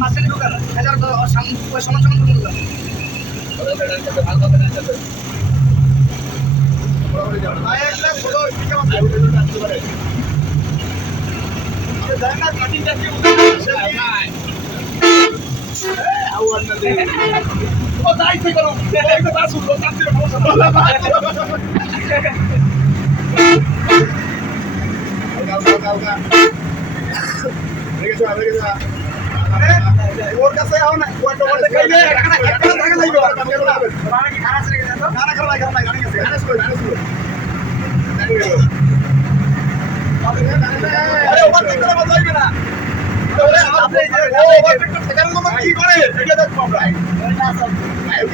মাঝখানে ঢোকানো হাজার সমান সমান ঢোকানো ওর কাছে আও না ওটা ওটা কইলে টাকা লাগবে মানে কি খারাপ রেখে দাও খারাপ খারাপ লাগে না গাড়ি গেছে গাড়ি স্লো আরে ওভারটেক করে বাজাইবে না ওরে আপনি যে ওভারটেক করে সেখানে লোক কি করে এটা দেখো আমরা বাইরে